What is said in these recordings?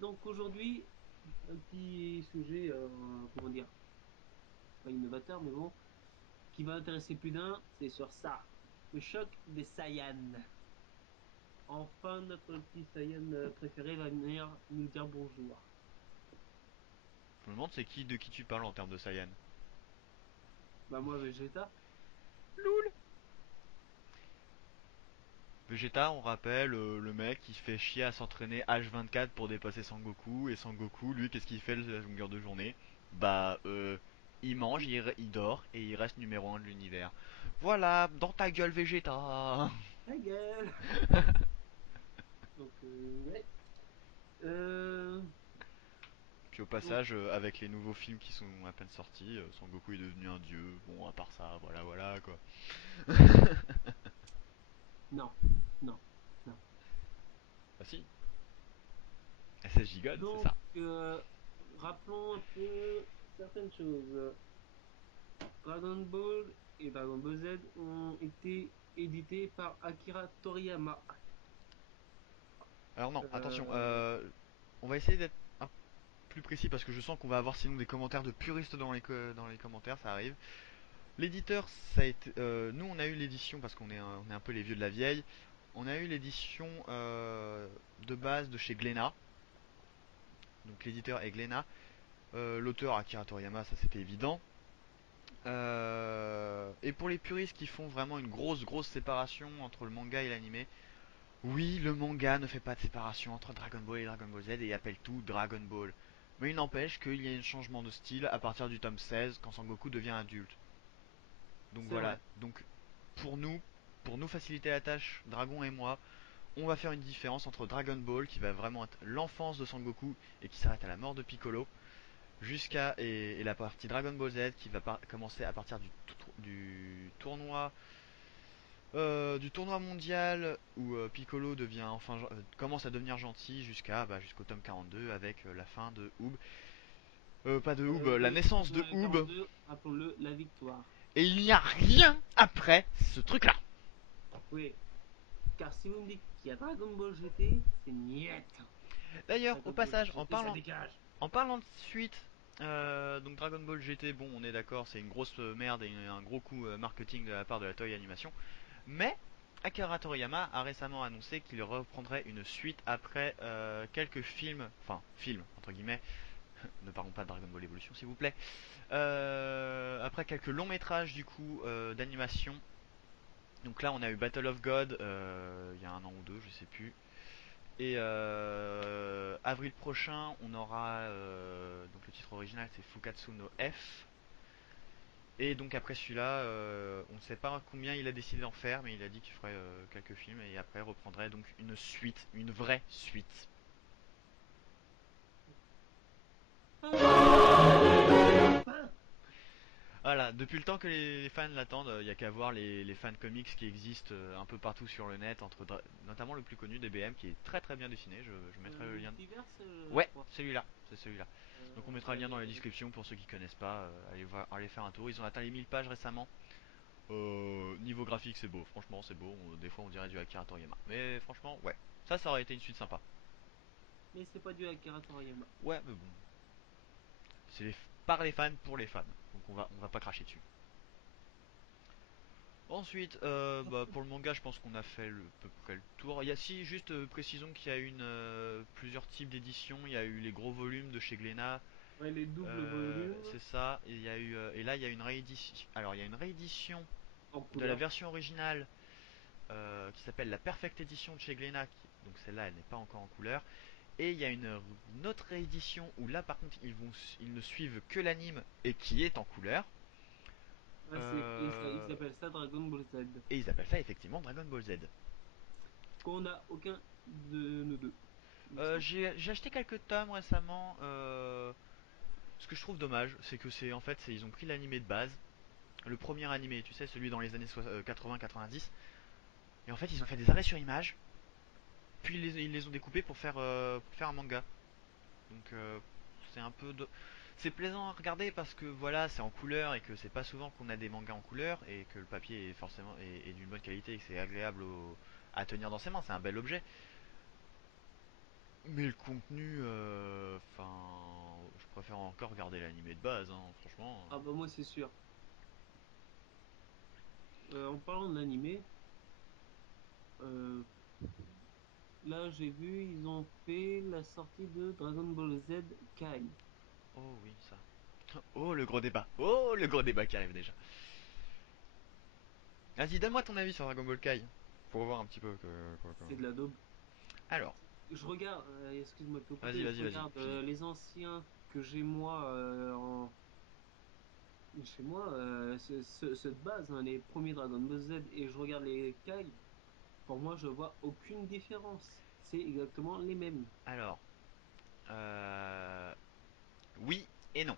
Donc aujourd'hui, un petit sujet, comment dire, pas innovateur, mais bon, qui va intéresser plus d'un, c'est sur ça. Le choc des Saiyans. Enfin, notre petit Saiyan préféré va venir nous dire bonjour. Je me demande c'est qui de qui tu parles en termes de Saiyan. Bah moi, Vegeta. Loul. Vegeta, on rappelle, le mec qui se fait chier à s'entraîner H24 pour dépasser Sangoku, et Sangoku, lui, qu'est-ce qu'il fait la longueur de journée? Bah, il mange, il dort, et il reste numéro un de l'univers. Voilà, dans ta gueule Vegeta. Ta gueule. Donc, ouais. Puis au Donc, passage, avec les nouveaux films qui sont à peine sortis, Sangoku est devenu un dieu. Bon, à part ça, voilà, voilà, quoi. non, non, non. Ah si, SS Gigon, c'est Donc, ça. rappelons un peu certaines choses. Dragon Ball et Dragon Ball Z ont été édités par Akira Toriyama. Alors non, attention, Euh, on va essayer d'être un plus précis parce que je sens qu'on va avoir sinon des commentaires de puristes dans les commentaires, ça arrive. L'éditeur, ça a été, nous on a eu l'édition parce on est un peu les vieux de la vieille. On a eu l'édition de base de chez Glénat. Donc l'éditeur est Glénat. L'auteur Akira Toriyama, ça c'était évident. Et pour les puristes qui font vraiment une grosse séparation entre le manga et l'animé, oui, le manga ne fait pas de séparation entre Dragon Ball et Dragon Ball Z et appelle tout Dragon Ball. Mais il n'empêche qu'il y a un changement de style à partir du tome 16 quand Sangoku devient adulte. Donc c'est voilà, vrai. donc pour nous, pour nous faciliter la tâche, Dragon et moi, on va faire une différence entre Dragon Ball qui va vraiment être l'enfance de Sangoku et qui s'arrête à la mort de Piccolo, jusqu'à et la partie Dragon Ball Z qui va commencer à partir du tournoi mondial où Piccolo devient commence à devenir gentil jusqu'au tome 42 avec la fin de Oob. Pas de Oob, la Le naissance de tournoi Oob. 42, rappelons-le, la victoire. Et il n'y a rien après ce truc-là. Oui, car si vous me dites qu'il y a Dragon Ball GT, c'est niet. D'ailleurs, au Dragon Ball passage, GT, ça dégage. en parlant de suite, donc Dragon Ball GT, bon, on est d'accord, c'est une grosse merde et un gros coup marketing de la part de la Toei Animation. Mais Akira Toriyama a récemment annoncé qu'il reprendrait une suite après quelques films, enfin films entre guillemets, ne parlons pas de Dragon Ball Evolution s'il vous plaît, après quelques longs métrages du coup d'animation. Donc là on a eu Battle of God il y a un an ou deux, je sais plus. Et avril prochain on aura donc le titre original c'est Fukatsu no F. Et donc après celui-là, on ne sait pas combien il a décidé d'en faire, mais il a dit qu'il ferait quelques films et après reprendrait donc une suite, une vraie suite. Enfin. Voilà, depuis le temps que les fans l'attendent, il n'y a qu'à voir les fan comics qui existent un peu partout sur le net, notamment le plus connu DBM qui est très bien dessiné. Je mettrai le lien. Multiverse, je Ouais, crois. celui-là, c'est celui-là. Donc on mettra le lien dans la Ouais. description pour ceux qui connaissent pas, allez faire un tour. Ils ont atteint les 1000 pages récemment. Niveau graphique, c'est beau. Franchement, c'est beau. Des fois, on dirait du Akira Toriyama. Mais franchement, ouais. Ça aurait été une suite sympa. Mais c'est pas du Akira Toriyama. Ouais, mais bon. Par les fans, pour les fans. Donc on va pas cracher dessus. Ensuite, pour le manga, je pense qu'on a fait à peu près le tour. Il y a si, juste précisons qu'il y a plusieurs types d'éditions. Il y a eu les gros volumes de chez Glénat. Ouais, les doubles volumes C'est ça. Et, et là, il y a une réédition. Alors, il y a une réédition en de la couleur. version originale qui s'appelle la Perfect Edition de chez Glénat. Donc celle-là, elle n'est pas encore en couleur. Et il y a une autre réédition où là, par contre, ils ne suivent que l'anime et qui est en couleur. Ah, ils Euh, appellent ça Dragon Ball Z. et ils appellent ça effectivement Dragon Ball Z. Qu'on a aucun de nous deux, il me semble. J'ai acheté quelques tomes récemment. Ce que je trouve dommage, c'est que ils ont pris l'animé de base, le premier animé, tu sais, celui dans les années 80-90, et en fait ils ont fait des arrêts sur image, puis ils les ont découpés pour faire un manga. Donc c'est un peu c'est plaisant à regarder parce que voilà, c'est en couleur et que c'est pas souvent qu'on a des mangas en couleur et que le papier est forcément est d'une bonne qualité et que c'est agréable à tenir dans ses mains, c'est un bel objet. Mais le contenu, je préfère encore regarder l'animé de base, hein, franchement. Ah bah moi c'est sûr. En parlant de l'animé, euh, là j'ai vu, ils ont fait la sortie de Dragon Ball Z Kai. Oh oui, ça. Oh le gros débat. Oh le gros débat qui arrive déjà. Vas-y, donne-moi ton avis sur Dragon Ball Kai. Pour voir un petit peu C'est de la daube. Alors, Je regarde, excuse-moi de te couper, vas-y, mais je vas-y, vas-y, regarde finis. les anciens que j'ai moi chez moi, ceux de base, hein, les premiers Dragon Ball Z, et je regarde les Kai. Pour moi, je vois aucune différence. C'est exactement les mêmes. Alors, euh, oui et non.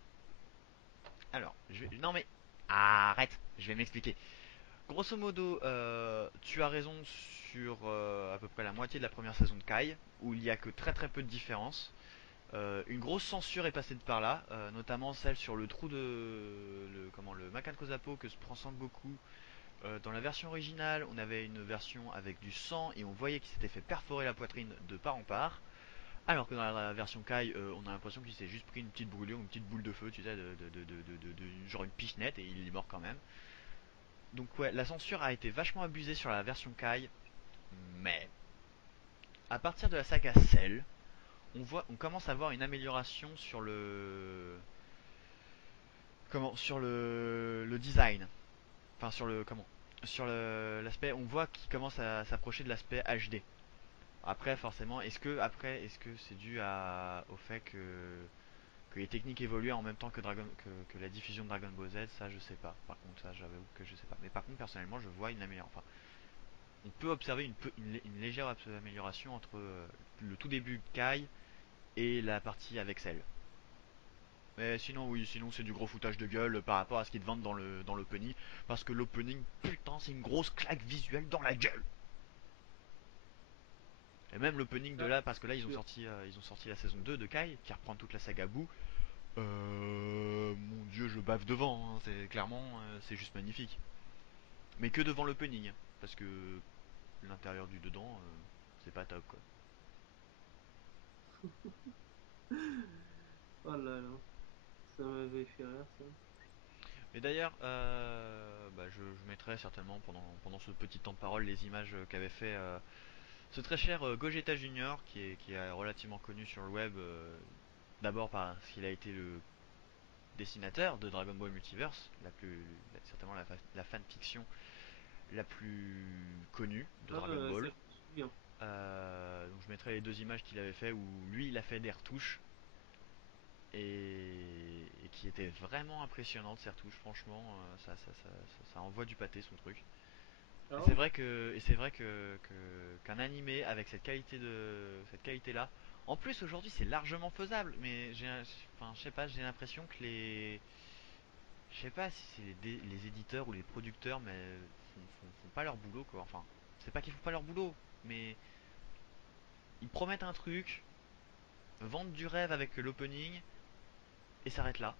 Alors, non mais arrête, je vais m'expliquer. Grosso modo, tu as raison sur à peu près la moitié de la première saison de Kai, où il y a que très très peu de différence. Une grosse censure est passée de par là, notamment celle sur le trou de le Makan Kozapo que se prend Sangoku. Dans la version originale, on avait une version avec du sang et on voyait qu'il s'était fait perforer la poitrine de part en part. Alors que dans la version Kai, on a l'impression qu'il s'est juste pris une petite brûlure, une petite boule de feu, tu sais, genre une pichenette et il est mort quand même. Donc ouais, la censure a été vachement abusée sur la version Kai, mais à partir de la saga Cell, on commence à voir une amélioration sur le design, enfin sur l'aspect, on voit qu'il commence à s'approcher de l'aspect HD. Après, forcément, est-ce que c'est dû au fait que les techniques évoluaient en même temps que la diffusion de Dragon Ball Z, ça je sais pas. Par contre, ça j'avoue que je sais pas. Mais par contre, personnellement, je vois une amélioration. Enfin, on peut observer une légère amélioration entre le tout début de Kai et la partie avec Cell. Mais sinon, oui, sinon c'est du gros foutage de gueule par rapport à ce qu'ils te vendent dans l'opening. Parce que l'opening, putain, c'est une grosse claque visuelle dans la gueule. Et même l'opening de Ça, là, parce que c'est là sûr. ils ont sorti la saison 2 de Kai, qui reprend toute la saga Boo. Mon dieu, je bave devant, hein, c'est clairement, c'est juste magnifique. Mais que devant l'opening, parce que l'intérieur du dedans, c'est pas top quoi. Oh là là, ça m'avait fait rire ça. Mais d'ailleurs, je mettrai certainement pendant ce petit temps de parole les images qu'avait fait ce très cher Gogeta Junior, qui est relativement connu sur le web, d'abord parce qu'il a été le dessinateur de Dragon Ball Multiverse, certainement la fanfiction la plus connue de Ah, Dragon ça Ball. je me souviens. Donc je mettrai les deux images qu'il avait fait où lui il a fait des retouches et qui étaient vraiment impressionnantes ces retouches. Franchement, ça envoie du pâté son truc. Ah ouais? Et c'est vrai qu'un animé avec cette qualité là. En plus aujourd'hui c'est largement faisable, mais enfin je sais pas, j'ai l'impression que je sais pas si c'est les éditeurs ou les producteurs, mais font pas leur boulot quoi. Enfin, c'est pas qu'ils font pas leur boulot, mais ils promettent un truc, vendent du rêve avec l'opening et s'arrêtent là.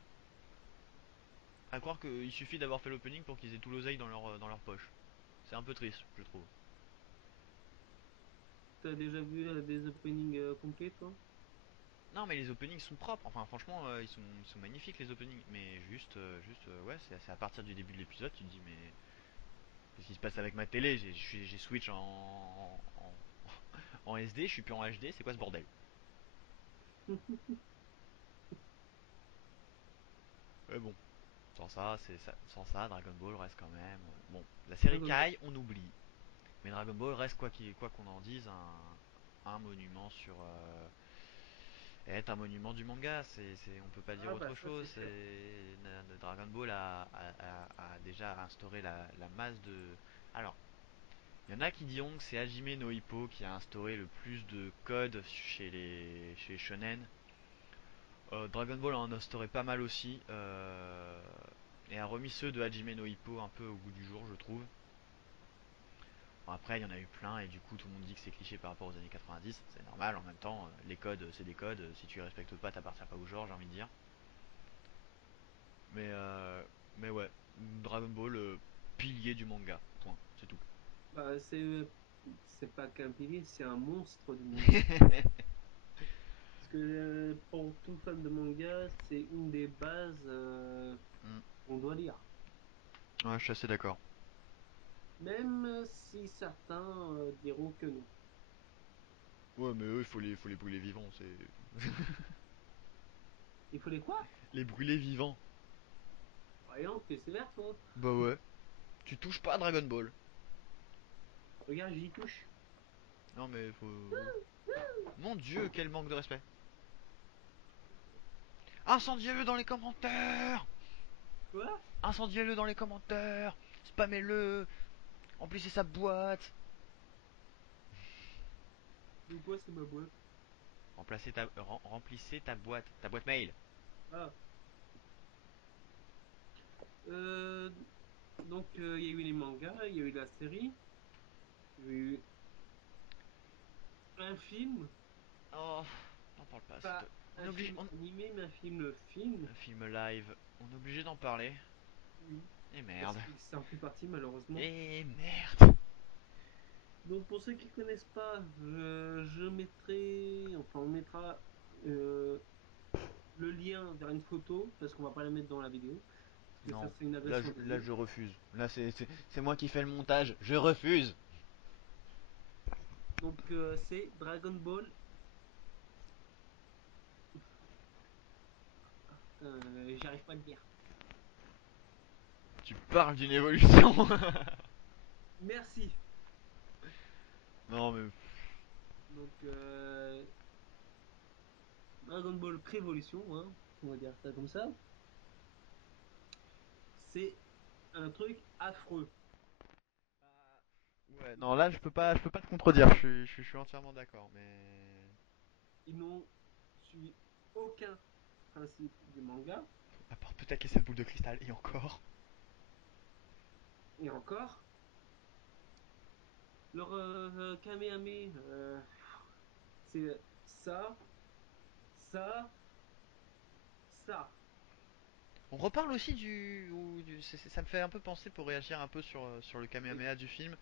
À croire qu'il suffit d'avoir fait l'opening pour qu'ils aient tout l'oseille dans leur poche. C'est un peu triste, je trouve. T'as déjà vu des openings complets, toi? Non, mais les openings sont propres. Enfin, franchement, ils sont magnifiques les openings. Mais ouais, c'est à partir du début de l'épisode, tu te dis, mais qu'est-ce qui se passe avec ma télé? J'ai switch en SD, je suis plus en HD, c'est quoi ce bordel? Mais bon, sans ça, Dragon Ball reste quand même. Bon, la série Dragon Ball. Kai, on oublie. Mais Dragon Ball reste, quoi qu'on en dise, un monument est un monument du manga. On peut pas dire Ah bah autre ça chose. c'est sûr. Dragon Ball a déjà instauré la masse de. Alors, il y en a qui diront que c'est Hajime no Ippo qui a instauré le plus de codes chez les shonen. Dragon Ball en a instauré pas mal aussi. Et a remis ceux de Hajime no Ippo un peu au goût du jour, je trouve. Bon, après, il y en a eu plein, et du coup, tout le monde dit que c'est cliché par rapport aux années 90. C'est normal, en même temps, les codes, c'est des codes. Si tu les respectes pas, t'appartiens pas au genre, j'ai envie de dire. Mais, euh, mais ouais, Dragon Ball, pilier du manga. Point, c'est tout. Bah, c'est pas qu'un pilier, c'est un monstre du manga. que pour tout fan de manga, c'est une des bases Hmm. qu'on doit lire. Ouais, je suis assez d'accord. Même si certains diront que non. Ouais, mais eux, il faut les brûler vivants, c'est... Il faut les quoi? Les brûler vivants. Voyons, t'es sévère toi. Bah ouais. Tu touches pas à Dragon Ball. Regarde, j'y touche. Non mais faut... Mon dieu, quel manque de respect. Incendiez-le dans les commentaires. Quoi? Incendiez-le dans les commentaires. Spammez-le. Remplissez sa boîte. De quoi c'est ma boîte? Remplissez ta boîte mail. Ah. Euh, donc, il y a eu les mangas, il y a eu la série, il y a eu un film, Oh, n'en parle pas, s'il te pas plaît. On est un obligé... film animé, mais un film. Un film live. On est obligé d'en parler. Oui. Et Parce merde. que ça en fait partie, malheureusement. Et merde. Donc, pour ceux qui connaissent pas, je mettrai, enfin, on mettra euh, le lien vers une photo, parce qu'on va pas la mettre dans la vidéo, parce que ça Non, serait une là agression je, des là yeux. je refuse. Là c'est moi qui fais le montage. Je refuse. Donc, c'est Dragon Ball. J'arrive pas à le dire. Tu parles d'une évolution. Merci. Non mais... Donc, Dragon Ball Prévolution, hein, on va dire ça comme ça. C'est un truc affreux. Ouais, non là je peux pas te contredire. Je suis entièrement d'accord. Mais... Ils n'ont suivi aucun principe du manga. À part peut-être les 7 boules de cristal. Et encore. Et encore, leur Kamehameha, c'est ça, ça, ça. On reparle aussi ça me fait un peu penser pour réagir un peu sur le Oui, Kamehameha du film.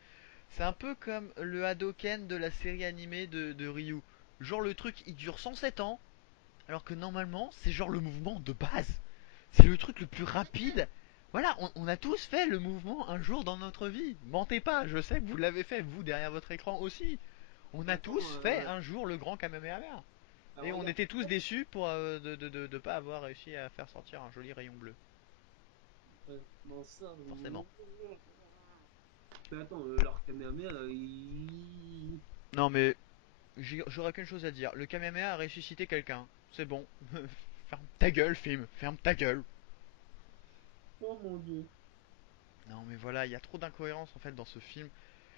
C'est un peu comme le Hadoken de la série animée de Ryu. Genre le truc il dure 107 ans. Alors que normalement c'est genre le mouvement de base. C'est le truc le plus rapide. Voilà, on a tous fait le mouvement un jour dans notre vie. Mentez pas, je sais que vous l'avez fait, vous derrière votre écran aussi. On mais a attends, tous fait un jour le grand Kamehameha. Et on regarde, était tous déçus pour de pas avoir réussi à faire sortir un joli rayon bleu. comment ça? Forcément. Mais attends, leur Kamehameha, Non mais j'aurais qu'une chose à dire. Le Kamehameha a ressuscité quelqu'un. C'est bon. Ferme ta gueule, film. Ferme ta gueule. oh mon dieu. Non mais voilà, il y a trop d'incohérences en fait dans ce film.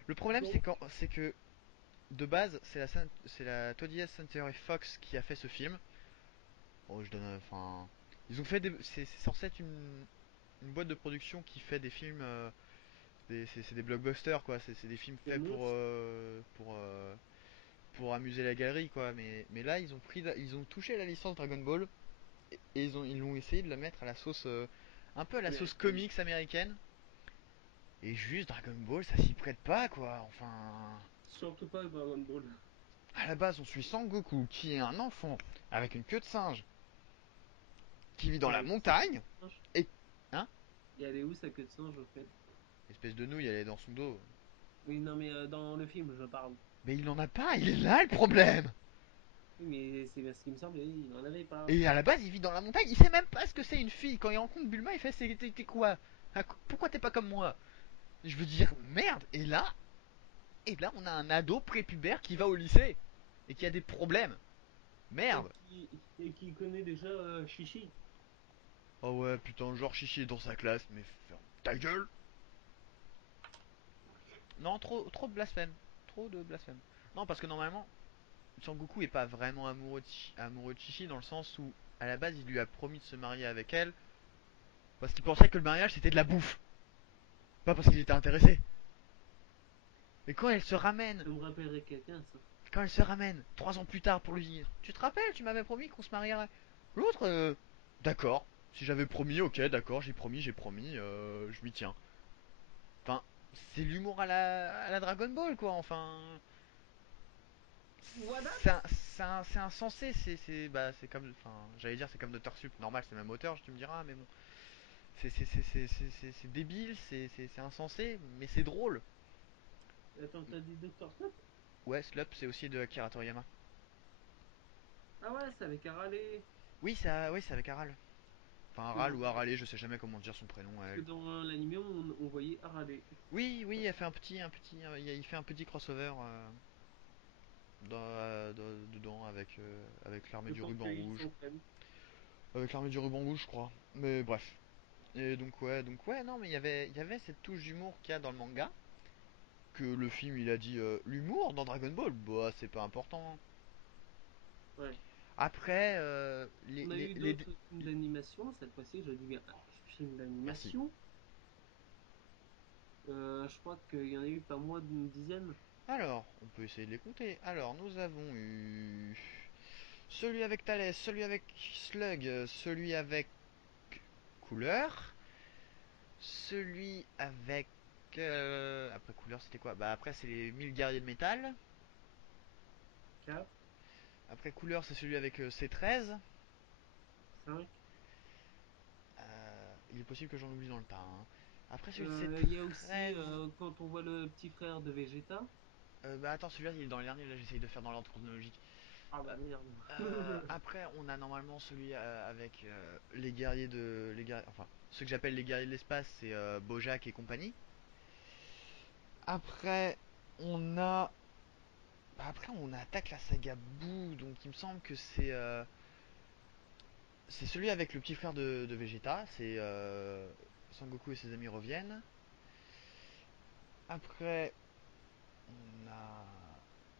Le problème Donc, c'est que de base c'est la 20th Century Fox qui a fait ce film. Oh je donne enfin ils ont fait c'est censé être une boîte de production qui fait des films c'est des blockbusters quoi, c'est des films des faits monstres, pour amuser la galerie quoi, mais là ils ont touché la licence Dragon Ball et ils l'ont essayé de la mettre à la sauce un peu à la sauce américaine. comics américaine et juste Dragon Ball ça s'y prête pas quoi, enfin Surtout pas Dragon Ball. à la base on suit Sangoku qui est un enfant avec une queue de singe qui vit dans Et la elle est où sa queue montagne de singe? et hein, Et elle est où sa queue de singe, en fait? espèce de nouille elle est dans son dos, Oui, non, mais dans le film, je parle. mais il en a pas, il est là le problème. Oui, mais c'est bien ce qui me semblait, il n'en avait pas. Et à la base, il vit dans la montagne, il sait même pas ce que c'est une fille. Quand il rencontre Bulma, il fait t'es quoi? Pourquoi t'es pas comme moi? Je veux dire, merde. Et là, on a un ado prépubère qui va au lycée et qui a des problèmes. Merde. Et qui connaît déjà Chichi. Oh ouais, putain, genre chichi dans sa classe, mais ferme ta gueule. Non, trop de blasphème. Trop de blasphème. Non, parce que normalement, Sangoku est pas vraiment amoureux de Chichi dans le sens où, à la base, il lui a promis de se marier avec elle parce qu'il pensait que le mariage c'était de la bouffe. Pas parce qu'il était intéressé. Et quand elle se ramène Ça me rappellerait quelqu'un, ça. Quand elle se ramène 3 ans plus tard pour lui dire tu te rappelles, tu m'avais promis qu'on se marierait. L'autre, d'accord. Si j'avais promis, ok, d'accord, j'ai promis, je m'y tiens. Enfin, c'est l'humour à la Dragon Ball, quoi, enfin. What up? C'est insensé, c'est comme, enfin, j'allais dire c'est comme Doctor Sup, normal c'est le même auteur, tu me diras, mais bon, c'est débile, c'est insensé, mais c'est drôle. Attends, t'as dit Doctor Slump? Ouais, Slup c'est aussi de Akira Toriyama. Ah ouais, c'est avec Harale. Oui, c'est avec Aral. Enfin, Parce que Aral dans, ou Arale, je sais jamais comment dire son prénom à parce que elle. dans l'animé, on voyait Harale. Oui, oui, elle fait il fait un petit crossover dedans avec l'armée Le du temps ruban qu'il rouge. s'entraîne. Avec l'armée du ruban rouge, je crois. Mais bref. Et donc ouais, non, mais il y avait cette touche d'humour qu'il y a dans le manga. Que le film, il a dit l'humour dans Dragon Ball. Bah, c'est pas important. Ouais. Après, On a eu d'autres films d'animation. Cette fois-ci, je dis bien film Merci. d'animation. Je crois qu'il y en a eu pas moins d'une dizaine. Alors, on peut essayer de les compter. Alors, nous avons eu celui avec Thalès, celui avec Slug, celui avec Couleur, celui avec... Après Couleur, c'était quoi? Bah après, c'est les 1000 guerriers de métal. 4, Après Couleur, c'est celui avec C13. 5. Il est possible que j'en oublie dans le tas, hein. Après celui de Il y a aussi, C13... quand on voit le petit frère de Vegeta. bah attends, celui-là, il est dans les derniers. Là, j'essaye de faire dans l'ordre chronologique. Ah Euh, bah merde. Après, on a normalement celui avec les guerriers enfin, ceux que j'appelle les guerriers de l'espace, c'est Bojack et compagnie. Après, on a... Après, on attaque la saga Boo, donc il me semble que c'est celui avec le petit frère de Vegeta, c'est Sangoku et ses amis reviennent. Après, on a...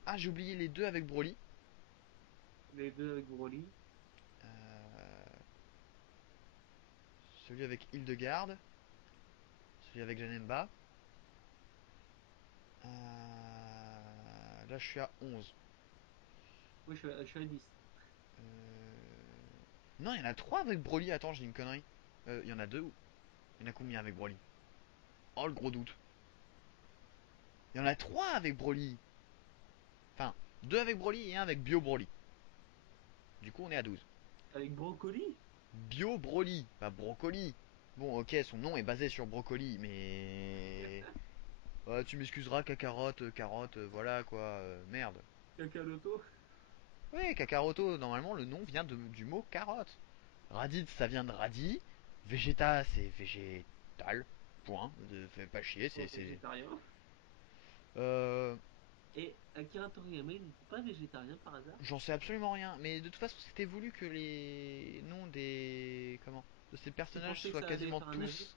Ah, j'ai oublié les deux avec Broly. Les deux avec Broly. Euh, Celui avec Hildegarde, celui avec Janemba. Là, je suis à 11. Oui, je suis à 10. Non, il y en a 3 avec Broly. Attends, j'ai une connerie. Il y en a 2. Il y en a combien avec Broly? Oh, le gros doute. Il y en a 3 avec Broly. Enfin, 2 avec Broly et un avec Bio Broly. Du coup, on est à 12. Avec Brocoli? Bio Broly, pas Brocoli. Bon, ok, son nom est basé sur Brocoli, mais... Tu m'excuseras, Kakarotte, carotte, voilà quoi, merde. Kakaroto? Oui, Kakaroto, normalement, le nom vient du mot carotte. Raditz, ça vient de radis. Vegeta, c'est végétal. Point. Fais pas chier, Bon, végétarien. Euh, Et Akira Toriyama, il n'était pas végétarien par hasard? J'en sais absolument rien. Mais de toute façon, c'était voulu que les noms des... Comment? De ces Tu personnages pensais que soient ça allait quasiment faire un avis? tous...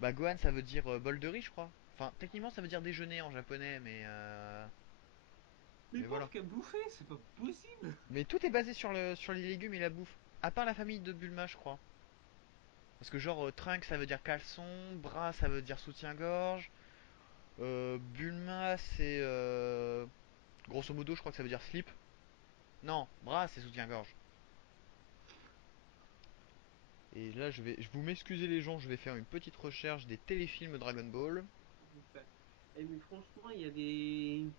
Bah, Gohan, ça veut dire bol de riz, je crois. Enfin, techniquement, ça veut dire déjeuner en japonais, mais... Mais Mais pauvre voilà. qu'à bouffer, c'est pas possible! Mais tout est basé sur les légumes et la bouffe. À part la famille de Bulma, je crois. Parce que genre, trunk, ça veut dire caleçon. Bras, ça veut dire soutien-gorge. Bulma, c'est... grosso modo, je crois que ça veut dire slip. Non, bras, c'est soutien-gorge. Et là, je vous m'excuser les gens, je vais faire une petite recherche des téléfilms Dragon Ball. Eh, mais franchement, il y a des.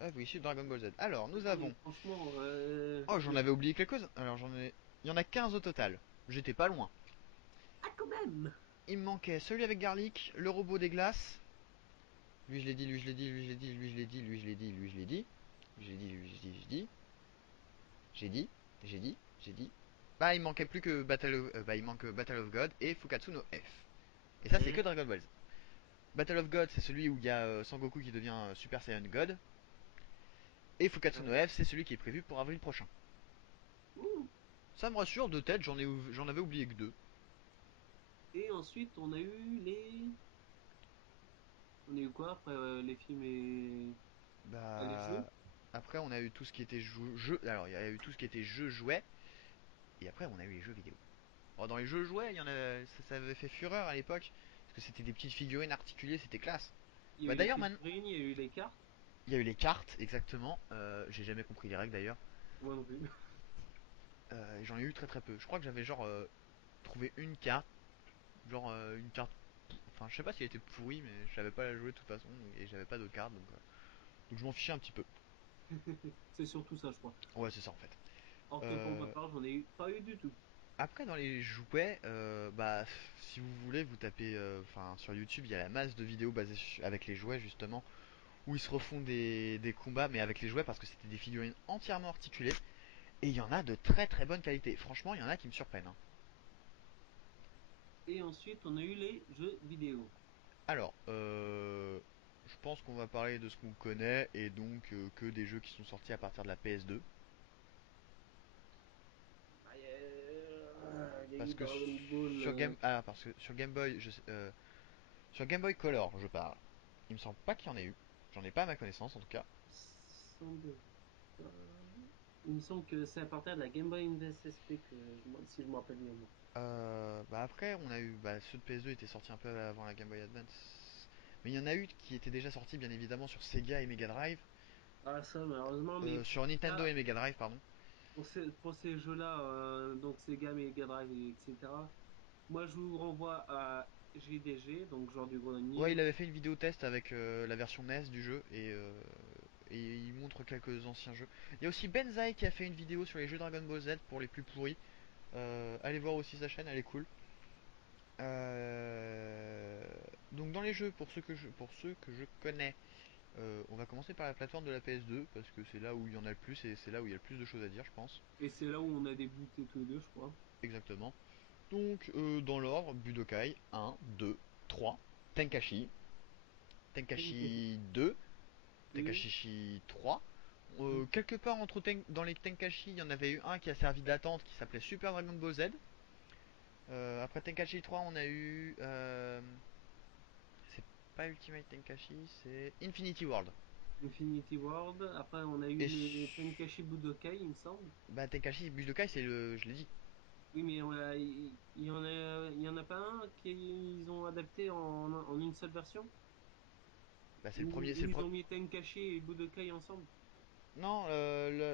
Ah oui, c'est Dragon Ball Z. Alors, nous Non, mais avons... franchement, Oh, j'en avais oublié quelques-uns. Alors, j'en ai... Il y en a 15 au total. J'étais pas loin. Ah, quand même! Il me manquait celui avec Garlic, le robot des glaces. Lui, je l'ai dit, lui, je l'ai dit, lui, je l'ai dit, lui, je l'ai dit, lui, je l'ai dit, lui, je l'ai dit. J'ai dit, lui, j'ai dit. J'ai dit, j'ai dit, j'ai dit. Bah, il manquait plus que il manque Battle of God et Fukatsu no F. Et ça, c'est que Eh, Dragon Ball Z. Battle of God, c'est celui où il y a Sangoku qui devient Super Saiyan God. Et Fukatsu no ouais. F, c'est celui qui est prévu pour avril prochain. Ouh. Ça me rassure, de tête, j'en avais oublié que deux. Et ensuite, on a eu les. On a eu quoi après les films et. Ah, les jeux? Bah, après, on a eu tout ce qui était jeu. Alors, il y a eu tout ce qui était jeu jouet. Et après, on a eu les jeux vidéo. Bon, dans les jeux jouets, il y en a, ça avait fait fureur à l'époque. Parce que c'était des petites figurines articulées, c'était classe. Il y a Bah eu les d'ailleurs, maintenant, figurines, il y a eu les cartes. il y a eu les cartes, exactement. J'ai jamais compris les règles d'ailleurs. Moi non plus. J'en ai eu très très peu. Je crois que j'avais genre trouvé une carte. Genre une carte. Enfin, je sais pas si elle était pourrie, mais je savais pas la jouer de toute façon. Et j'avais pas de carte, donc je m'en fichais un petit peu. C'est surtout ça, je crois. Ouais, c'est ça en fait. Alors que pour ma Euh, part, j'en ai eu pas eu du tout. Après, dans les jouets, bah, si vous voulez, vous tapez, enfin, sur YouTube, il y a la masse de vidéos avec les jouets justement, où ils se refont des combats, mais avec les jouets parce que c'était des figurines entièrement articulées, et il y en a de très très bonne qualité. Franchement, il y en a qui me surprennent, hein. Et ensuite, on a eu les jeux vidéo. Alors, je pense qu'on va parler de ce qu'on connaît et donc que des jeux qui sont sortis à partir de la PS2. Ah, il y a Parce eu que Dragon Ball. parce que sur Game Boy, sur Game Boy Color, je parle. Il me semble pas qu'il y en ait eu. J'en ai pas à ma connaissance en tout cas. Semble pas. Il me semble que c'est à partir de la Game Boy Invest SP si je me rappelle bien. Moi. Bah après, on a eu, bah, ceux de PS2 étaient sortis un peu avant la Game Boy Advance. Mais il y en a eu qui étaient déjà sortis bien évidemment sur Sega et Mega Drive. Ah, ça, malheureusement, mais Sur Nintendo là, et Mega Drive, pardon. pour ces jeux-là, donc Sega, Mega Drive, etc., moi, je vous renvoie à GDG, donc genre du Ouais, il grenier. avait fait une vidéo test avec la version NES du jeu et il montre quelques anciens jeux. Il y a aussi Benzaï qui a fait une vidéo sur les jeux Dragon Ball Z pour les plus pourris. Allez voir aussi sa chaîne, elle est cool. Euh, donc dans les jeux, pour ceux que je connais, on va commencer par la plateforme de la PS2 parce que c'est là où il y en a le plus et c'est là où il y a le plus de choses à dire, je pense. Et c'est là où on a débuté tous les deux, je crois. Exactement. Donc dans l'ordre, Budokai 1, 2, 3, Tenkashi, Tenkaichi Tenkashi 2, 2, Tenkashi 3. hein. Quelque part dans les Tenkashi, il y en avait eu un qui a servi d'attente qui s'appelait Super Dragon Ball Z. Après Tenkashi 3, on a eu. C'est pas Ultimate Tenkashi, c'est Infinity World. Infinity World. Après, on a eu Et les Tenkaichi Budokai, il me semble. bah, Tenkashi Budokai, c'est le. Je l'ai dit. Oui, mais il y en a pas un qu'ils ont adapté en une seule version? Bah, c'est le premier. Où C'est le ils premier. ont mis Tenkaichi et Budokai ensemble? Non,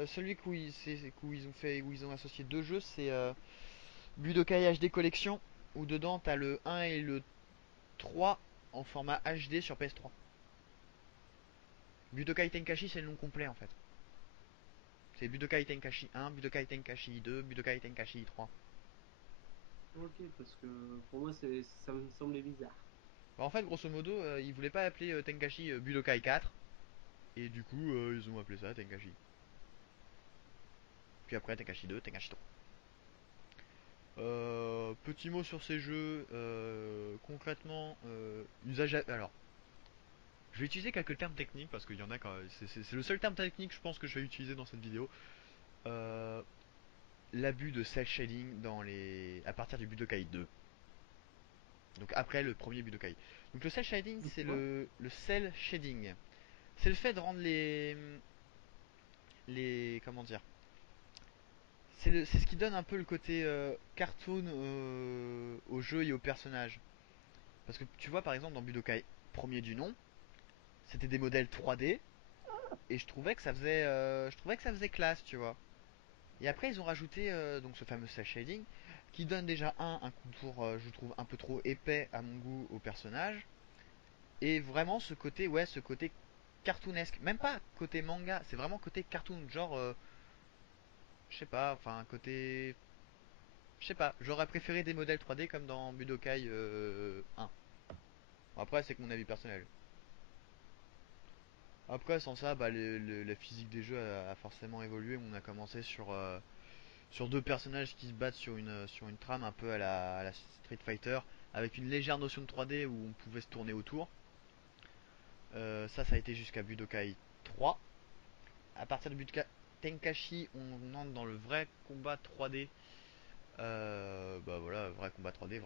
celui où ils ont fait, où ils ont associé deux jeux, c'est Budokai HD Collection, où dedans t'as le 1 et le 3 en format HD sur PS3. Budokai Tenkashi, c'est le nom complet en fait. C'est Budokai Tenkashi 1, Budokai Tenkashi 2, Budokai Tenkashi 3. Ok, parce que pour moi, ça me semblait bizarre. Bah, en fait, grosso modo, ils voulaient pas appeler Tenkashi Budokai 4, et du coup, ils ont appelé ça Tenkashi. Puis après, Tenkashi 2, Tenkashi 3. Petit mot sur ces jeux, concrètement, usage. Alors, je vais utiliser quelques termes techniques parce qu'il y en a quand c'est le seul terme technique je pense que je vais utiliser dans cette vidéo. Euh, L'abus de cel shading à partir du Budokai 2. Donc après le premier Budokai. Donc le cel shading, c'est Quoi? le cel shading. C'est le fait de rendre comment dire, c'est ce qui donne un peu le côté cartoon au jeu et aux personnages. Parce que tu vois par exemple dans Budokai premier du nom, c'était des modèles 3D et je trouvais que ça faisait classe, tu vois. Et après ils ont rajouté donc ce fameux cel shading qui donne déjà un contour je trouve un peu trop épais à mon goût au personnage et vraiment ce côté cartoonesque, même pas côté manga, c'est vraiment côté cartoon, genre je sais pas, enfin côté je sais pas, j'aurais préféré des modèles 3D comme dans Budokai 1. Bon, après, c'est que mon avis personnel. Après, sans ça, bah, la physique des jeux a forcément évolué. On a commencé sur deux personnages qui se battent sur une trame un peu à la Street Fighter, avec une légère notion de 3D où on pouvait se tourner autour. Ça a été jusqu'à Budokai 3. À partir de Budokai Tenkashi, on entre dans le vrai combat 3D. Bah voilà, vrai combat 3D.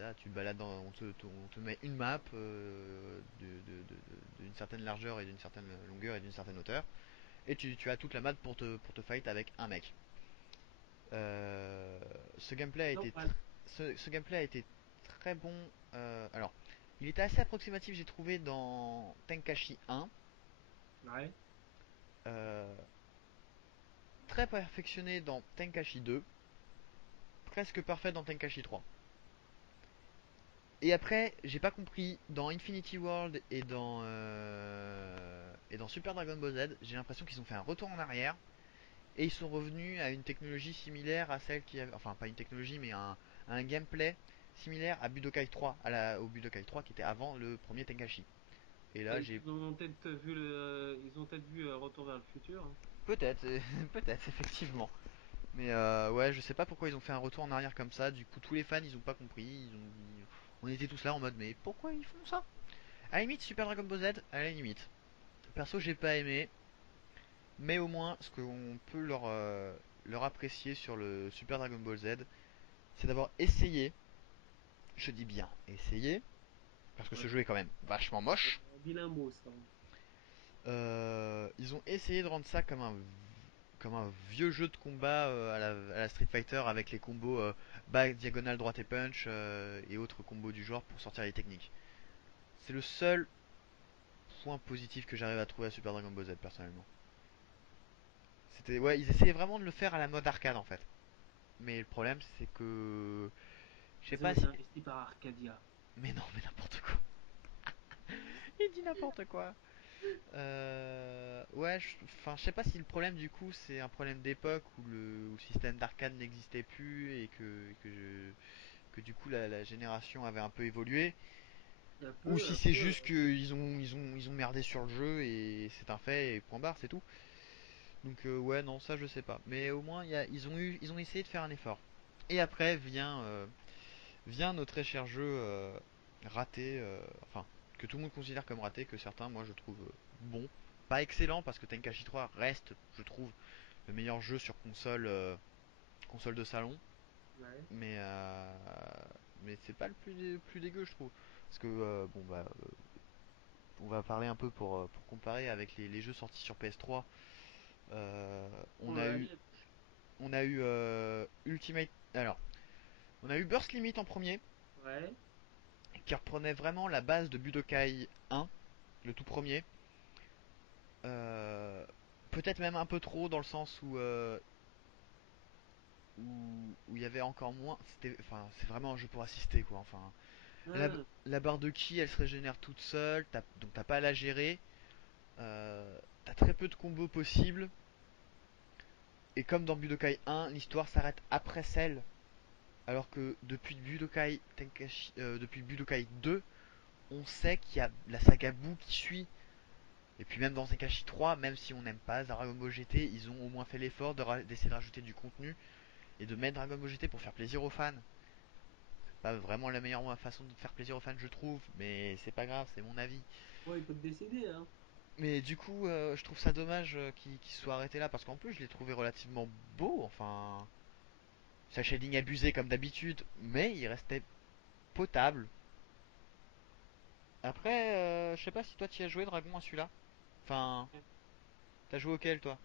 Là, tu te balades on te met une map d'une certaine largeur et d'une certaine longueur et d'une certaine hauteur. Et tu as toute la map pour te fight avec un mec. Euh, ce gameplay a été Normal. ce gameplay a été très bon. Alors, il était assez approximatif, j'ai trouvé dans Tenkashi 1. Ouais. Euh, Très perfectionné dans Tenkashi 2. Presque parfait dans Tenkashi 3. Et après, j'ai pas compris, dans Infinity World et dans Super Dragon Ball Z, j'ai l'impression qu'ils ont fait un retour en arrière et ils sont revenus à une technologie similaire à celle qui avait, enfin pas une technologie mais un gameplay similaire à Budokai 3, au Budokai 3 qui était avant le premier Tenkachi. Et là, j'ai Ils ont peut-être vu Retour vers le futur, hein. peut-être, peut-être effectivement. Mais ouais, je sais pas pourquoi ils ont fait un retour en arrière comme ça. Du coup, tous les fans, ils ont pas compris. Ils ont dit, on était tous là en mode, mais pourquoi ils font ça? À la limite, Super Dragon Ball Z, à la limite. Perso, j'ai pas aimé, mais au moins, ce qu'on peut leur apprécier sur le Super Dragon Ball Z, c'est d'avoir essayé, je dis bien essayé, parce que ce Ouais. jeu est quand même vachement C'est moche. un vilain mot, ça. Ils ont essayé de rendre ça comme un vieux jeu de combat à la Street Fighter avec les combos bas, diagonale, droite et punch et autres combos du genre pour sortir les techniques. C'est le seul point positif que j'arrive à trouver à Super Dragon Ball Z personnellement. C'était ouais, ils essayaient vraiment de le faire à la mode arcade en fait. Mais le problème c'est que je sais Ils ont pas été si investis par Arcadia. mais non, mais n'importe quoi. Il dit n'importe quoi. Ouais, enfin, je sais pas si le problème du coup c'est un problème d'époque où le système d'arcade n'existait plus que du coup la génération avait un peu évolué, ou si Un c'est peu. juste qu'ils ont merdé sur le jeu et c'est un fait et point barre, c'est tout. Donc ouais, non, ça je sais pas. Mais au moins ils ont essayé de faire un effort. Et après vient notre très cher jeu raté, enfin que tout le monde considère comme raté, que certains moi je trouve bon, pas excellent parce que Tenkachi 3 reste, je trouve, le meilleur jeu sur console de salon, Ouais. mais c'est pas le plus dégueu je trouve. Parce que bon bah on va parler un peu pour comparer avec les jeux sortis sur PS3. Euh, on Oh a là, eu on a eu Ultimate, alors on a eu Burst Limit en premier, ouais. qui reprenait vraiment la base de Budokai 1, le tout premier. Euh, Peut-être même un peu trop dans le sens où il y avait encore moins. Enfin, c'est vraiment un jeu pour assister quoi. Enfin, la, Ah, la barre de ki elle se régénère toute seule, donc t'as pas à la gérer. T'as très peu de combos possibles. Et comme dans Budokai 1, l'histoire s'arrête après celle. Alors que depuis Budokai 2, on sait qu'il y a la saga Boo qui suit. Et puis même dans Tenkaichi 3, même si on n'aime pas Dragon Ball GT, ils ont au moins fait l'effort d'essayer de rajouter du contenu et de mettre Dragon Ball GT pour faire plaisir aux fans. C'est pas vraiment la meilleure façon de faire plaisir aux fans, je trouve, mais c'est pas grave, c'est mon avis. ouais, il peut te décider, hein. Mais du coup, je trouve ça dommage qu'il soit arrêté là parce qu'en plus, je l'ai trouvé relativement beau. Enfin, sa shading abusé comme d'habitude, mais il restait potable. Après, je sais pas si toi tu y as joué Dragon à celui-là. Enfin, t'as joué auquel toi?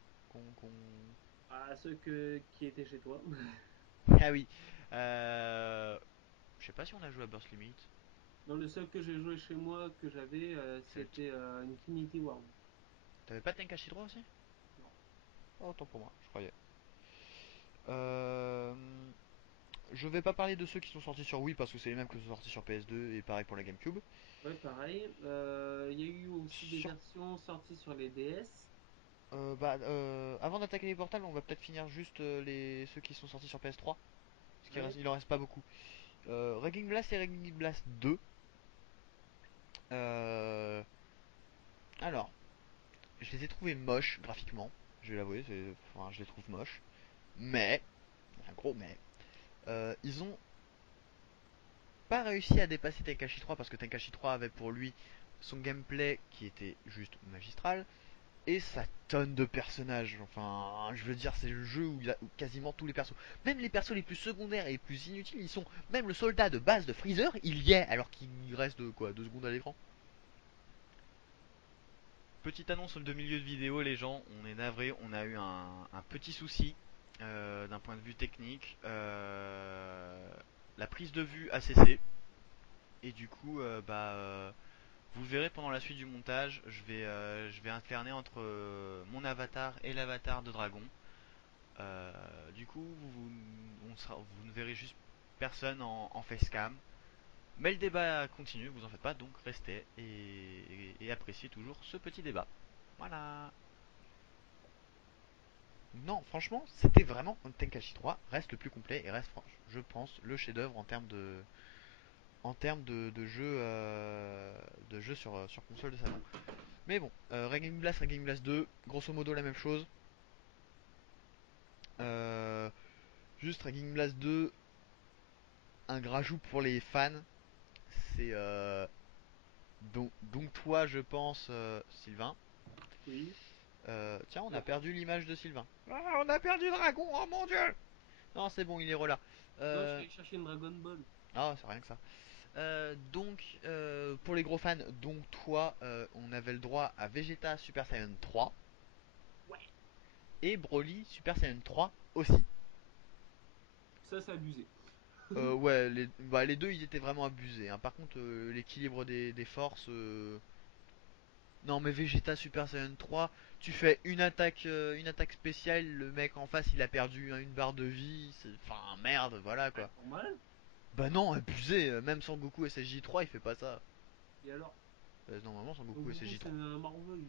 À ceux qui étaient chez toi. Ah oui. Euh, Je sais pas si on a joué à Burst Limit. Dans le seul que j'ai joué chez moi que j'avais, C'est le c'était Infinity World. T'avais pas Tenkachi 3 aussi? Non. Oh, autant pour moi, je croyais. Euh, Je vais pas parler de ceux qui sont sortis sur Wii parce que c'est les mêmes que sont sortis sur PS2 et pareil pour la GameCube. Ouais, pareil. Il y a eu aussi des Sur, versions sorties sur les DS. Avant d'attaquer les portables, on va peut-être finir juste ceux qui sont sortis sur PS3. Parce Ouais. il en reste pas beaucoup. Wrecking Blast et Wrecking Blast 2. Euh, alors, je les ai trouvés moches graphiquement. Je vais l'avouer, enfin, je les trouve moches. Mais, un gros mais, ils ont pas réussi à dépasser Tenkaichi 3 parce que Tenkaichi 3 avait pour lui son gameplay qui était juste magistral et sa tonne de personnages. Enfin, je veux dire, c'est le jeu où il y a quasiment tous les persos. Même les persos les plus secondaires et les plus inutiles, ils sont. Même le soldat de base de Freezer, il y est alors qu'il reste de quoi 2 secondes à l'écran. Petite annonce de milieu de vidéo, les gens, on est navré, on a eu un petit souci d'un point de vue technique. La prise de vue a cessé et du coup, vous le verrez pendant la suite du montage, je vais alterner entre mon avatar et l'avatar de Dragon. Du coup, vous ne verrez juste personne en facecam. Mais le débat continue, vous en faites pas, donc restez et appréciez toujours ce petit débat. Voilà. Non, franchement, c'était vraiment Tenkaichi 3 reste le plus complet et reste, je pense, le chef-d'œuvre en termes de jeu sur console de salon. Mais bon, Regan Blast 2, grosso modo la même chose. Euh, Juste Regan Blast 2, un rajout pour les fans. C'est donc toi, je pense, Sylvain. Oui. Tiens, on a Euh, perdu l'image de Sylvain. Ah, on a perdu Dragon, oh mon dieu. Non, c'est bon, il est relà. non, je suis Euh, allé chercher une Dragon Ball. Ah, c'est rien que ça. Donc, pour les gros fans, donc toi, on avait le droit à Vegeta Super Saiyan 3 Ouais. et Broly Super Saiyan 3 aussi. Ça, c'est abusé. Ouais, les deux, ils étaient vraiment abusés, hein. Par contre, l'équilibre des forces. Non, mais Vegeta Super Saiyan 3, tu fais une attaque spéciale, le mec en face, il a perdu, hein, une barre de vie. Enfin, merde, voilà Ah, quoi. normal. Bah non, abusé. Même Son Goku SSJ3, il fait pas ça. Et alors? Normalement, Son Donc, Goku Goku, c'est SSJ3. un Marvel.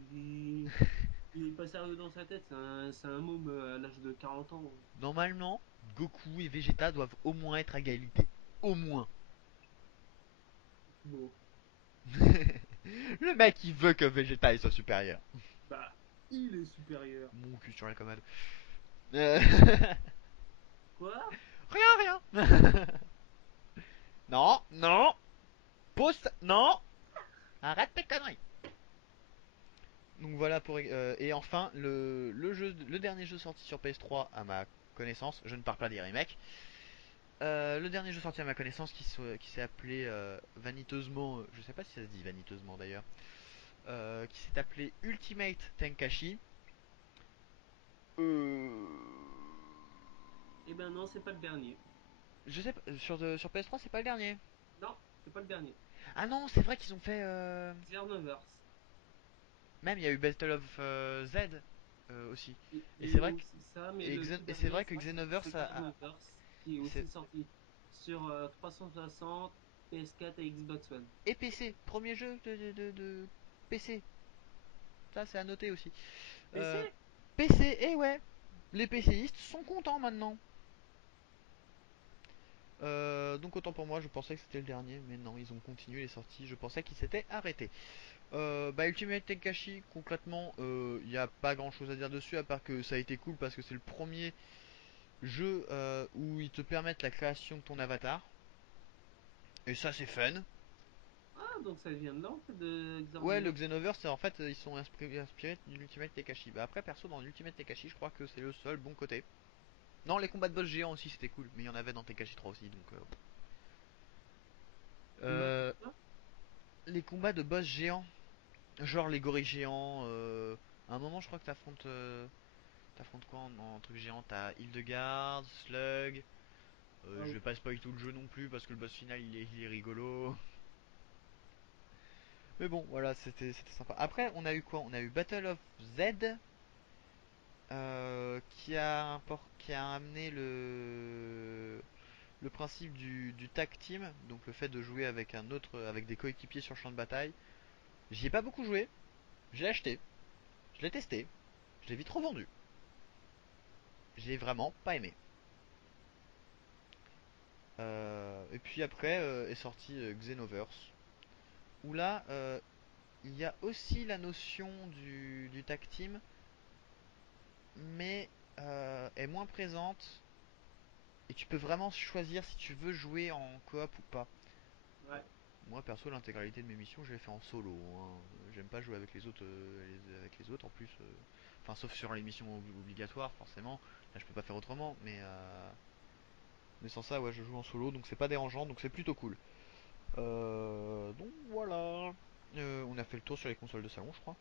Il est pas sérieux dans sa tête. C'est un môme à l'âge de 40 ans. Normalement, Goku et Vegeta doivent au moins être à égalité. Au moins. Bon. Le mec, il veut que Vegeta il soit supérieur. Bah, il est supérieur. Mon cul sur la commode. Euh, Quoi? rien, rien. Non, non. Pousse, non. Arrête tes conneries. Donc voilà pour et enfin le dernier jeu sorti sur PS3 à ma connaissance, je ne parle pas des remakes. Le dernier jeu sorti à ma connaissance qui s'est appelé vaniteusement, je sais pas si ça se dit vaniteusement d'ailleurs, qui s'est appelé Ultimate Tenkachi. Euh, Eh ben non, c'est pas le dernier. Je sais pas, sur PS3 c'est pas le dernier. Non, c'est pas le dernier. Ah non, c'est vrai qu'ils ont fait. Xenoverse. Même il y a eu Battle of Z aussi. Il Et y a c'est eu vrai que, aussi ça, mais et, le tout c'est dernier, vrai que ça, c'est Xenoverse Xenoverse, qui est c'est- aussi sorti sur 360, PS4 et Xbox One. et PC, premier jeu de PC. Ça c'est à noter aussi. PC? Euh, PC, et ouais, les PCistes sont contents maintenant. Donc autant pour moi, je pensais que c'était le dernier, mais non, ils ont continué les sorties. Je pensais qu'ils s'étaient arrêtés. Ultimate Tenkachi, concrètement, il n'y a pas grand chose à dire dessus, à part que ça a été cool parce que c'est le premier jeu où ils te permettent la création de ton avatar. Et ça, c'est fun. Ah, donc ça vient de là, en fait, de Ouais, le Xenoverse. Xenoverse, c'est en fait, ils sont inspirés de l'Ultimate Tekashi. Bah après, perso, dans l'Ultimate Tekashi, je crois que c'est le seul bon côté. Non, les combats de boss géants aussi, c'était cool, mais il y en avait dans Tekashi 3 aussi, donc... Combat de Euh, quoi? les combats de boss géants, genre les gorilles géants, à un moment, je crois que t'affrontes quoi en truc géant? T'as Hildegarde, Slug. Ah Je oui. vais pas spoil tout le jeu non plus parce que le boss final il est rigolo. Mais bon, voilà, c'était sympa. Après, on a eu quoi? On a eu Battle of Z qui a amené le principe du tag team, donc le fait de jouer avec avec des coéquipiers sur le champ de bataille. J'y ai pas beaucoup joué, j'ai acheté, je l'ai testé, je l'ai vite revendu. J'ai vraiment pas aimé. Et puis après est sorti Xenoverse, où là il y a aussi la notion du tag team, mais est moins présente. Et tu peux vraiment choisir si tu veux jouer en coop ou pas. Euh, Ouais. Moi perso, l'intégralité de mes missions, je les fais en solo, hein. J'aime pas jouer avec les autres, avec les autres en plus. Enfin, sauf sur les missions obligatoires, forcément. Là, je peux pas faire autrement, mais sans ça, ouais, je joue en solo, donc c'est pas dérangeant, donc c'est plutôt cool. Donc voilà. On a fait le tour sur les consoles de salon, je crois.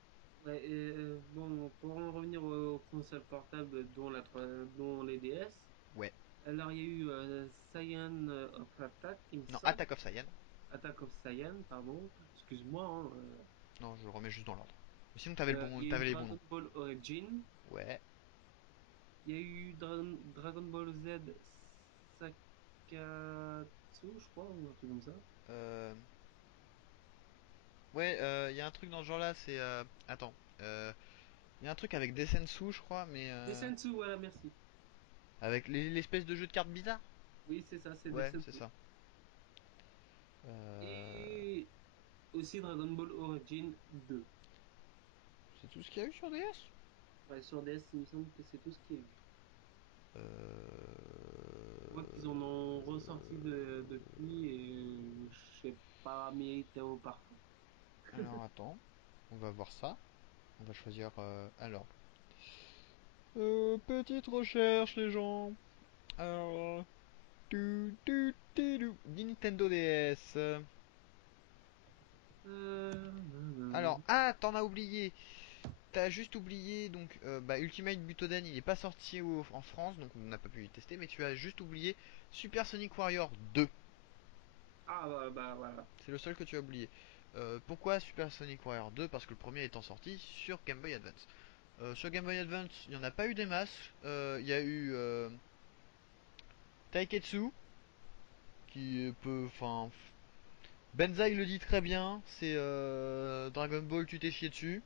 Ouais, et, bon, pour en revenir aux consoles portables, dont les DS, Ouais. alors il y a eu Cyan of Attack, il me Non, semble. Attack of Saiyan. Attack of Cyan, pardon. Excuse-moi, hein. Non, je remets juste dans l'ordre. Mais sinon, t'avais Il y a eu t'avais les bons noms. Dragon Ball Origin. Ouais. Il y a eu Dragon Ball Z Nankatsu, je crois, ou un truc comme ça. Euh, Ouais, il y a un truc dans ce genre-là, c'est... Attends. Il y a un truc avec Descensu, je crois, mais... Desensu, voilà, merci. Avec l'espèce de jeu de cartes bizarre. Oui, c'est ça, c'est Ouais, c'est Desensu. ça. Euh, Et aussi Dragon Ball Origin 2. C'est tout ce qu'il y a eu sur DS. Ouais, sur DS, il me semble que c'est tout ce qu'il y a eu. Je vois qu'ils en ont ressorti depuis et je sais pas météo parfum. Alors attends, on va voir ça. On va choisir... alors... petite recherche, les gens. Alors... Nintendo DS. Alors, Nanana. ah, t'en as oublié. T'as juste oublié, donc, bah, Ultimate Butoden, il est pas sorti en France, donc on n'a pas pu y tester, mais tu as juste oublié Super Sonic Warrior 2. Ah bah voilà. C'est le seul que tu as oublié. Pourquoi Super Sonic Warrior 2? Parce que le premier étant sorti sur Game Boy Advance. Sur Game Boy Advance, il n'y en a pas eu des masses. Il y a eu Taiketsu, qui peut... Enfin... Benzaï le dit très bien, c'est Dragon Ball, tu t'es chié dessus.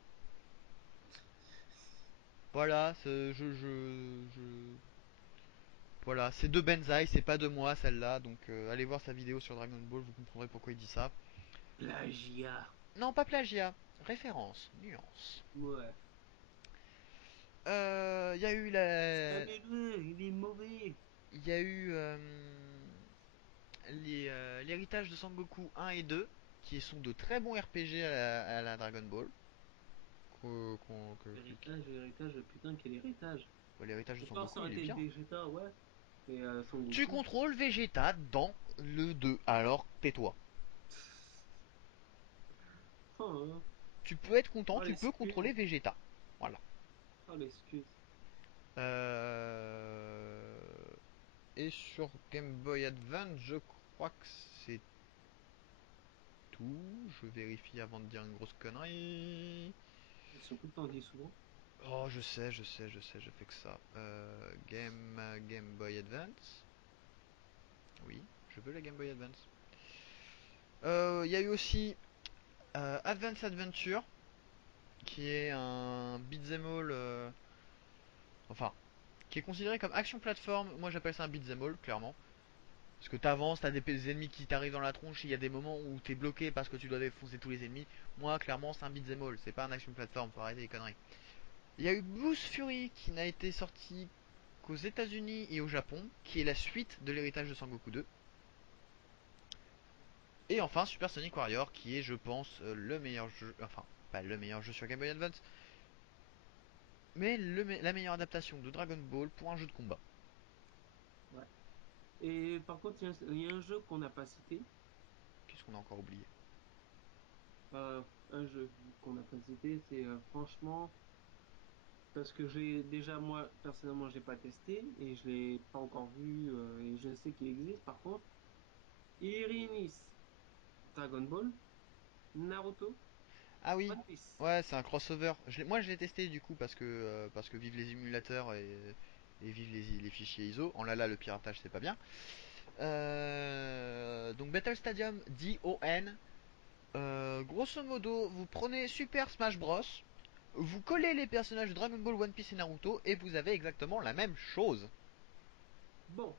Voilà, voilà, c'est de Benzaï, c'est pas de moi celle-là, donc allez voir sa vidéo sur Dragon Ball, vous comprendrez pourquoi il dit ça. Plagiat. Non, pas plagiat, référence, nuance. Ouais. Il y a eu la... Savez-le, il est mauvais. Il y a eu l'héritage de Sangoku 1 et 2, qui sont de très bons RPG à la Dragon Ball. Héritage, putain, quel héritage. L'héritage de Encore ça Sangoku, aurait il est été le bien. Vegeta, ouais. Et Son Tu Goku. contrôles Vegeta dans le 2, alors tais-toi. Oh, Tu peux être content, oh tu peux contrôler l'excuse. Vegeta. Voilà. Oh l'excuse. Euh... Et sur Game Boy Advance, je crois que c'est tout. Je vérifie avant de dire une grosse connerie. Surtout que t'en dis souvent. Oh, je fais que ça. Game Boy Advance. Oui, je veux la Game Boy Advance. Il y a eu aussi Advance Adventure, qui est un beat'em all, enfin, qui est considéré comme action plateforme. Moi, j'appelle ça un beat'em all, clairement. Parce que t'avances, t'as des ennemis qui t'arrivent dans la tronche, il y a des moments où t'es bloqué parce que tu dois défoncer tous les ennemis. Moi, clairement, c'est un beat'em all, c'est pas un action platform, faut arrêter les conneries. Il y a eu Blues Fury qui n'a été sorti qu'aux États-Unis et au Japon, qui est la suite de l'héritage de Sangoku 2. Et enfin, Super Sonic Warrior, qui est, je pense, le meilleur jeu, enfin, pas le meilleur jeu sur Game Boy Advance, mais la meilleure adaptation de Dragon Ball pour un jeu de combat. Ouais. Et par contre, il y a un jeu qu'on n'a pas cité. Qu'est-ce qu'on a encore oublié? Un jeu qu'on n'a pas cité, c'est franchement, parce que j'ai déjà, moi, personnellement, j'ai pas testé et je l'ai pas encore vu et je sais qu'il existe. Par contre, il réunissent Dragon Ball, Naruto, Ah oui, One Piece. ouais, c'est un crossover. Moi, je l'ai testé du coup parce que vive les émulateurs et vive les fichiers ISO. En là là, le piratage c'est pas bien. Donc Battle Stadium DON. Grosso modo, vous prenez Super Smash Bros. Vous collez les personnages de Dragon Ball, One Piece et Naruto et vous avez exactement la même chose. Bon,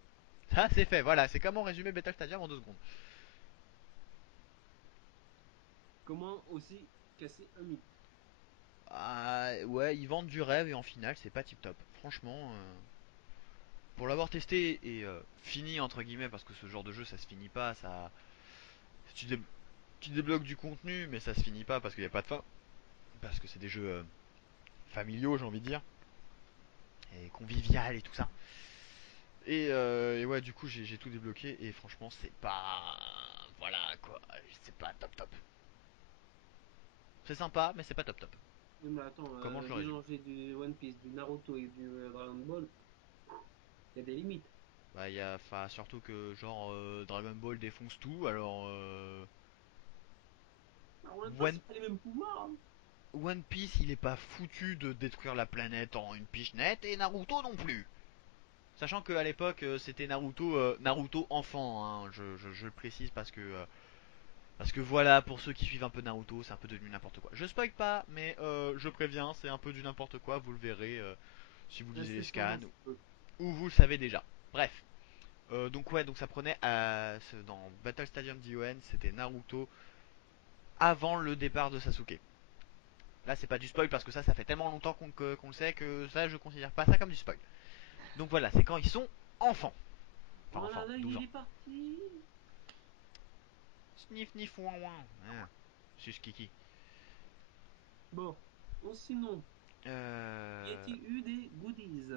Ça c'est fait, voilà, c'est comment résumer Battle Stadium en 2 secondes. comment aussi casser un mythe? Ah ouais, ils vendent du rêve et en finale c'est pas tip top. Franchement, pour l'avoir testé et fini entre guillemets parce que ce genre de jeu ça se finit pas, ça tu, dé- tu débloques du contenu mais ça se finit pas parce qu'il n'y a pas de fin, parce que c'est des jeux familiaux j'ai envie de dire et convivial et tout ça. Et ouais du coup j'ai tout débloqué et franchement c'est pas voilà quoi, c'est pas top top. C'est sympa mais c'est pas top top. Oui, mais attends, Comment je le résume? mélanger du One Piece, du Naruto et du Dragon Ball, il y a des limites. Bah il y a enfin surtout que genre Dragon Ball défonce tout alors Alors, en même temps, One c'est pas les mêmes pouvoirs, hein. One Piece, il est pas foutu de détruire la planète en une pichenette et Naruto non plus. Sachant qu'à l'époque c'était Naruto, Naruto enfant, hein, je le précise parce que voilà, pour ceux qui suivent un peu Naruto, c'est un peu devenu n'importe quoi. Je spoil pas, mais je préviens, c'est un peu du n'importe quoi, vous le verrez si vous lisez les Incessamment scans sous peu. ou vous le savez déjà. Bref, donc ouais, donc ça prenait dans Battle Stadium d'Ion, c'était Naruto avant le départ de Sasuke. Là, c'est pas du spoil parce que ça fait tellement longtemps qu'on le sait que ça, je considère pas ça comme du spoil. Donc voilà, c'est quand ils sont enfants. Enfin, Voilà, enfants, là, 12 il ans. est parti. Sniff, sniff, ouin, ouin. Ah, sus kiki. Bon, sinon, y Euh, a-t-il eu des goodies?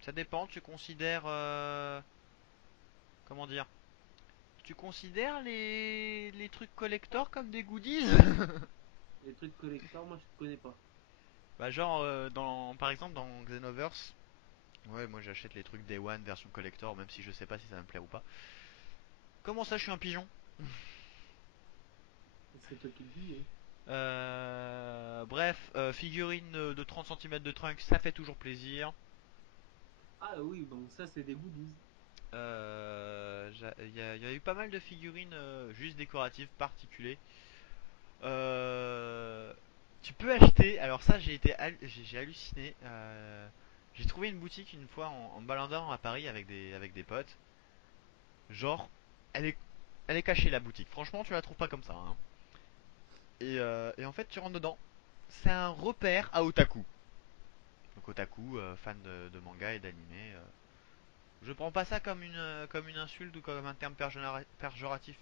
Ça dépend, tu considères. Comment dire? Tu considères les trucs collector comme des goodies? Les trucs collector, moi je connais pas. Bah, genre, par exemple, dans Xenoverse. Ouais, moi j'achète les trucs Day One version collector, même si je sais pas si ça va me plaire ou pas. Comment ça, je suis un pigeon? C'est toi qui le dis, hein. Bref, figurine de 30 centimètres de trunk, ça fait toujours plaisir. Ah oui, bon, ça c'est des goodies. Il y a eu pas mal de figurines juste décoratives, particuliers. Euh, Tu peux acheter, alors ça j'ai halluciné. J'ai trouvé une boutique une fois en me baladant à Paris avec des potes. Genre, elle est, elle est cachée la boutique. Franchement, tu la trouves pas comme ça, hein. Et en fait, tu rentres dedans. C'est un repère à otaku. Donc otaku, fan de manga et d'anime. Je prends pas ça comme une insulte ou comme un terme péjoratif.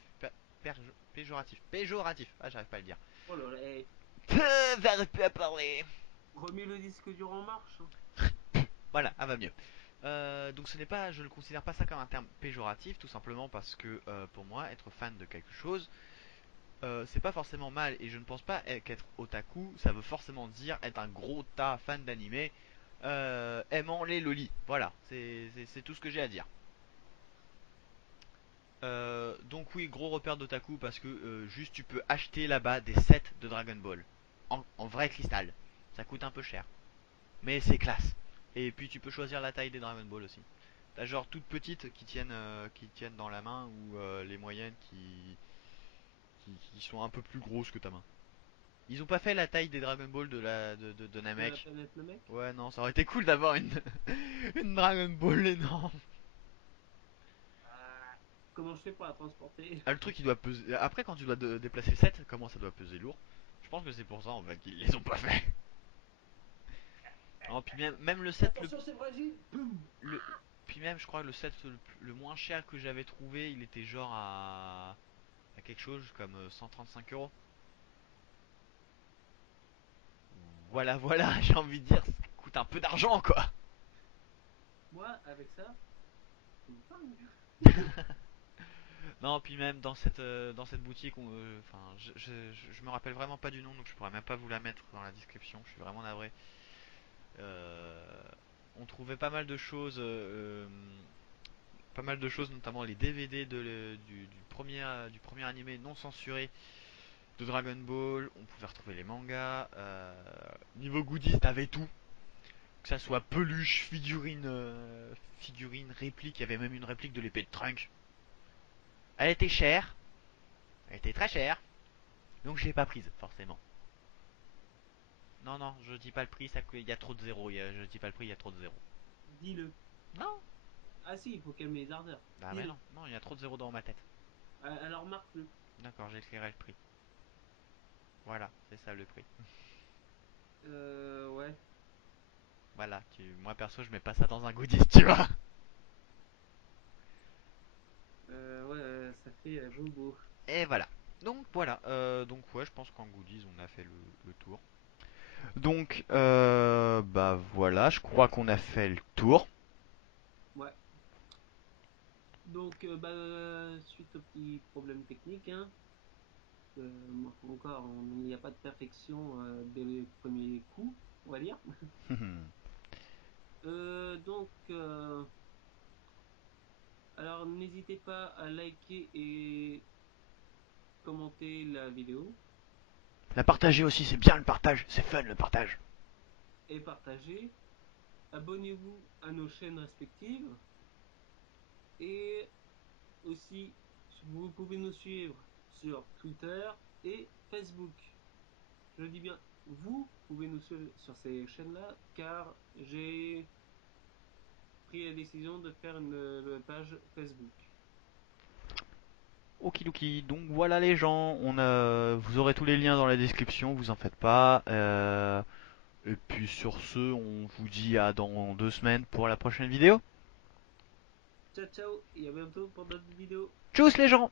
Péjoratif. Ah, j'arrive pas à le dire. Oh là là, hey, J'arrive plus à parler. remets le disque dur en marche, hein. Voilà, va mieux. Donc je ne considère pas ça comme un terme péjoratif, tout simplement parce que pour moi, être fan de quelque chose, c'est pas forcément mal, et je ne pense pas qu'être otaku, ça veut forcément dire être un gros tas fan d'anime, aimant les lolis. Voilà, c'est tout ce que j'ai à dire. Donc oui, gros repère d'otaku parce que juste tu peux acheter là-bas des sets de Dragon Ball en vrai cristal. Ça coûte un peu cher, mais c'est classe. Et puis tu peux choisir la taille des Dragon Ball aussi. T'as genre toutes petites qui tiennent dans la main ou les moyennes qui sont un peu plus grosses que ta main. Ils ont pas fait la taille des Dragon Ball de De la Namek. planète Namek. Ouais, non, ça aurait été cool d'avoir une Dragon Ball énorme. Ah, comment je fais pour la transporter? Ah, le truc il doit peser. Après, quand tu dois déplacer le set, comment ça doit peser lourd? Je pense que c'est pour ça en fait qu'ils les ont pas fait. Oh, puis même le set, Attention, c'est fragile! Boum! le- puis même, je crois que le set le moins cher que j'avais trouvé, il était genre à quelque chose comme 135 euros. Voilà, voilà, j'ai envie de dire, ça coûte un peu d'argent quoi. Moi, avec ça, je me parle. Non, puis même dans cette boutique, enfin, je me rappelle vraiment pas du nom, donc je pourrais même pas vous la mettre dans la description. Je suis vraiment navré. Euh, on trouvait pas mal de choses, notamment les DVD du premier animé non censuré de Dragon Ball. On pouvait retrouver les mangas. Niveau goodies, t'avais tout. Que ça soit peluche, figurine, réplique. Il y avait même une réplique de l'épée de Trunk. Elle était chère. Elle était très chère. Donc je l'ai pas prise, forcément. Non, non, je dis pas le prix, il y a trop de zéros. Je dis pas le prix, il y a trop de zéros. Dis-le. Non. Ah si, il faut calmer les ardeurs. Bah mais Dis-le. non, non, il y a trop de zéros dans ma tête. Alors marque-le. D'accord, j'écrirai le prix. Voilà, c'est ça le prix. Ouais. Voilà, moi perso, je mets pas ça dans un goodies, tu vois. Ouais, ça fait bobo. Et voilà. Donc voilà, donc ouais, je pense qu'en goodies, on a fait le tour. Donc, bah voilà, je crois qu'on a fait le tour. Ouais. Donc, suite au petit problème technique, hein, encore, il n'y a pas de perfection dès le premier coup, on va dire. Alors n'hésitez pas à liker et commenter la vidéo La partager aussi, c'est bien le partage, c'est fun le partage. et partager. abonnez-vous à nos chaînes respectives et aussi vous pouvez nous suivre sur Twitter et Facebook. Je dis bien, vous pouvez nous suivre sur ces chaînes-là car j'ai pris la décision de faire une page Facebook. Okidoki, donc voilà les gens, vous aurez tous les liens dans la description, vous en faites pas. Et puis sur ce, on vous dit à dans 2 semaines pour la prochaine vidéo. Ciao ciao et à bientôt pour d'autres vidéos. Tchuss les gens!